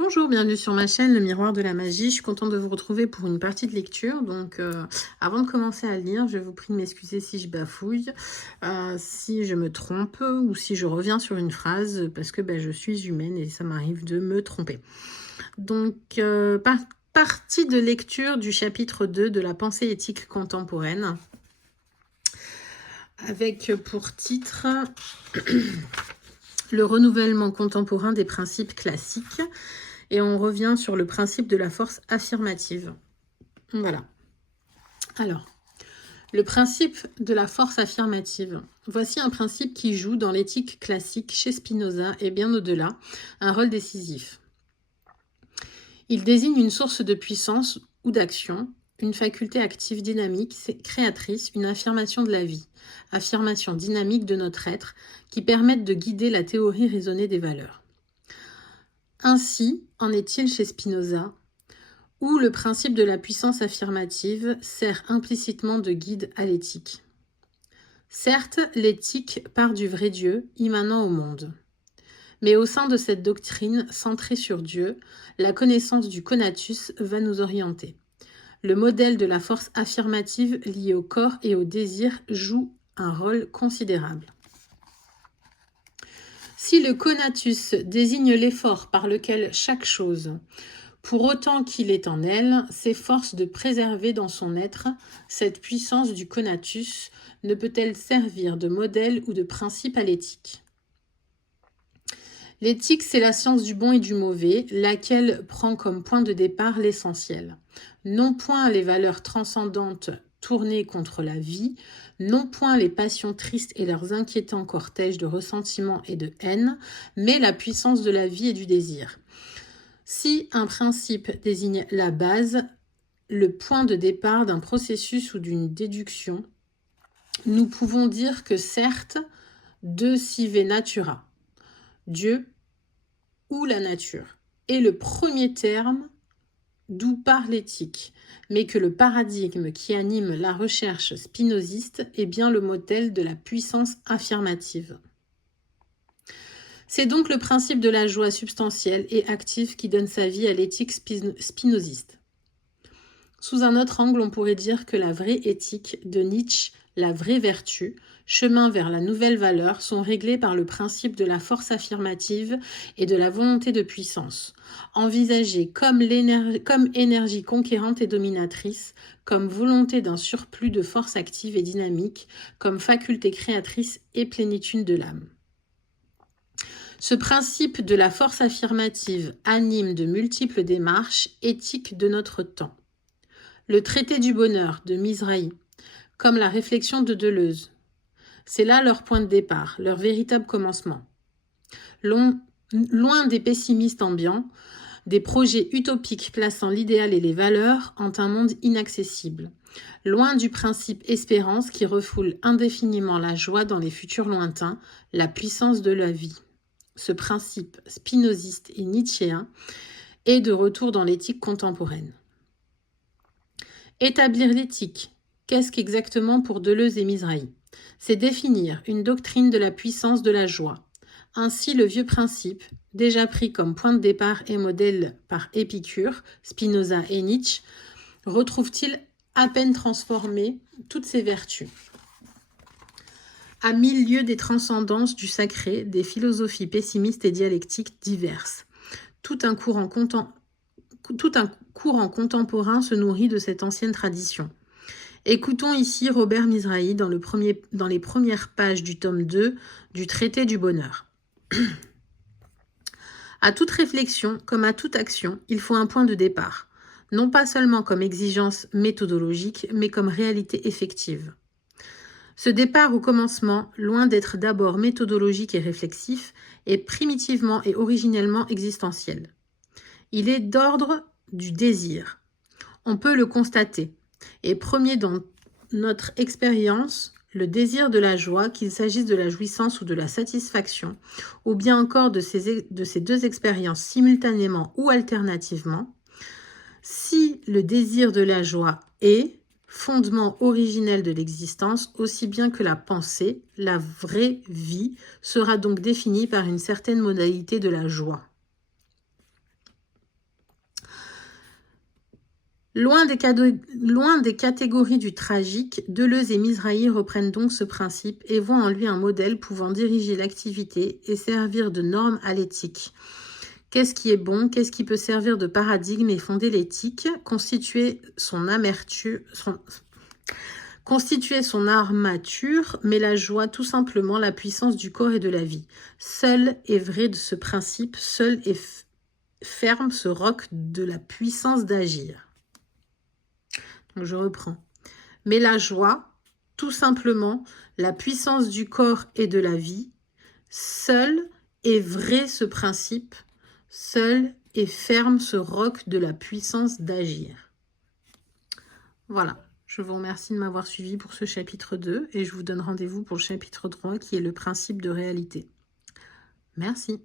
Bonjour, bienvenue sur ma chaîne Le Miroir de la Magie. Je suis contente de vous retrouver pour une partie de lecture. Donc, avant de commencer à lire, je vous prie de m'excuser si je bafouille, si je me trompe ou si je reviens sur une phrase parce que je suis humaine et ça m'arrive de me tromper. Donc, partie de lecture du chapitre 2 de la pensée éthique contemporaine avec pour titre le renouvellement contemporain des principes classiques. Et on revient sur le principe de la force affirmative. Voilà. Alors, le principe de la force affirmative. Voici un principe qui joue dans l'éthique classique chez Spinoza et bien au-delà un rôle décisif. Il désigne une source de puissance ou d'action, une faculté active dynamique, créatrice, une affirmation de la vie, affirmation dynamique de notre être qui permettent de guider la théorie raisonnée des valeurs. Ainsi en est-il chez Spinoza, où le principe de la puissance affirmative sert implicitement de guide à l'éthique. Certes, l'éthique part du vrai Dieu, immanent au monde. Mais au sein de cette doctrine centrée sur Dieu, la connaissance du conatus va nous orienter. Le modèle de la force affirmative liée au corps et au désir joue un rôle considérable. Si le conatus désigne l'effort par lequel chaque chose, pour autant qu'il est en elle, s'efforce de préserver dans son être cette puissance du conatus, ne peut-elle servir de modèle ou de principe à l'éthique? L'éthique, c'est la science du bon et du mauvais, laquelle prend comme point de départ l'essentiel. Non point les valeurs transcendantes tournées contre la vie, non point les passions tristes et leurs inquiétants cortèges de ressentiment et de haine, mais la puissance de la vie et du désir. Si un principe désigne la base, le point de départ d'un processus ou d'une déduction, nous pouvons dire que certes, de sive natura, Dieu ou la nature, est le premier terme d'où part l'éthique, mais que le paradigme qui anime la recherche spinoziste est bien le modèle de la puissance affirmative. C'est donc le principe de la joie substantielle et active qui donne sa vie à l'éthique spinoziste. Sous un autre angle, on pourrait dire que la vraie éthique de Nietzsche, la vraie vertu, chemin vers la nouvelle valeur, sont réglés par le principe de la force affirmative et de la volonté de puissance, envisagée comme énergie conquérante et dominatrice, comme volonté d'un surplus de force active et dynamique, comme faculté créatrice et plénitude de l'âme. Ce principe de la force affirmative anime de multiples démarches éthiques de notre temps. Le traité du bonheur de Mizrahi, comme la réflexion de Deleuze. C'est là leur point de départ, leur véritable commencement. Loin des pessimistes ambiants, des projets utopiques plaçant l'idéal et les valeurs en un monde inaccessible. Loin du principe espérance qui refoule indéfiniment la joie dans les futurs lointains, la puissance de la vie. Ce principe spinoziste et nietzschéen est de retour dans l'éthique contemporaine. Établir l'éthique, qu'est-ce qu'exactement pour Deleuze et Mizrahi? C'est définir une doctrine de la puissance de la joie. Ainsi, le vieux principe, déjà pris comme point de départ et modèle par Épicure, Spinoza et Nietzsche, retrouve-t-il à peine transformé toutes ses vertus? À mille lieues des transcendances du sacré, des philosophies pessimistes et dialectiques diverses. Tout un courant contemporain se nourrit de cette ancienne tradition. Écoutons ici Robert Mizrahi dans les premières pages du tome 2 du Traité du bonheur. À toute réflexion, comme à toute action, il faut un point de départ, non pas seulement comme exigence méthodologique, mais comme réalité effective. Ce départ au commencement, loin d'être d'abord méthodologique et réflexif, est primitivement et originellement existentiel. Il est d'ordre du désir. On peut le constater. Et premier dans notre expérience, le désir de la joie, qu'il s'agisse de la jouissance ou de la satisfaction, ou bien encore de ces deux expériences simultanément ou alternativement, si le désir de la joie est fondement originel de l'existence, aussi bien que la pensée, la vraie vie, sera donc définie par une certaine modalité de la joie. Loin des catégories du tragique, Deleuze et Mizrahi reprennent donc ce principe et voient en lui un modèle pouvant diriger l'activité et servir de norme à l'éthique. Qu'est-ce qui est bon? Qu'est-ce qui peut servir de paradigme et fonder l'éthique? Constituer son armature, mais la joie tout simplement la puissance du corps et de la vie. Seul est vrai de ce principe, seul est ferme ce roc de la puissance d'agir. Donc je reprends. Mais la joie, tout simplement, la puissance du corps et de la vie, seul est vrai ce principe, seul est ferme ce roc de la puissance d'agir. Voilà, je vous remercie de m'avoir suivi pour ce chapitre 2 et je vous donne rendez-vous pour le chapitre 3 qui est le principe de réalité. Merci.